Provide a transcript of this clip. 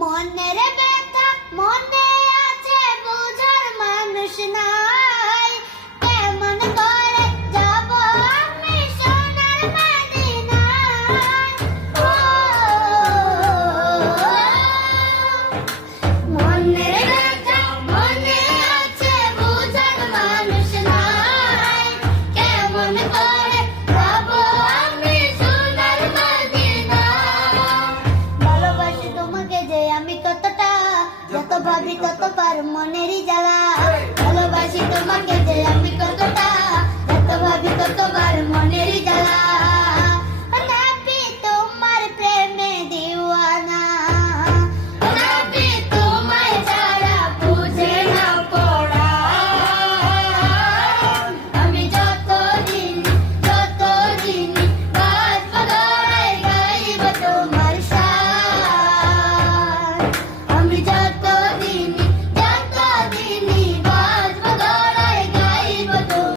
মনের ব্যথা মনে আছে বুঝার মানুষ নাই, কেমন করে যাব আমি সোনার মদিনায়। ও মনের ব্যথা মনে আছে বুঝার মানুষ নাই, কেমন করে যাব আমি সোনার মদিনায়। ভালোবাসি তোমাকে যে আমি কতটা, যত ভাবি ততবার মনেরই জ্বালা। ভালোবাসি তোমাকে যে আমি কতটা, যত ভাবি ততবার মনেরই জ্বালা। নবী তোমার প্রেমে দিওয়ানা, নবী তোমায় ছাড়া বুঝে না পড়া। আমি যতদিন বাঁচব গলায় গাইব তোমার শান। আমি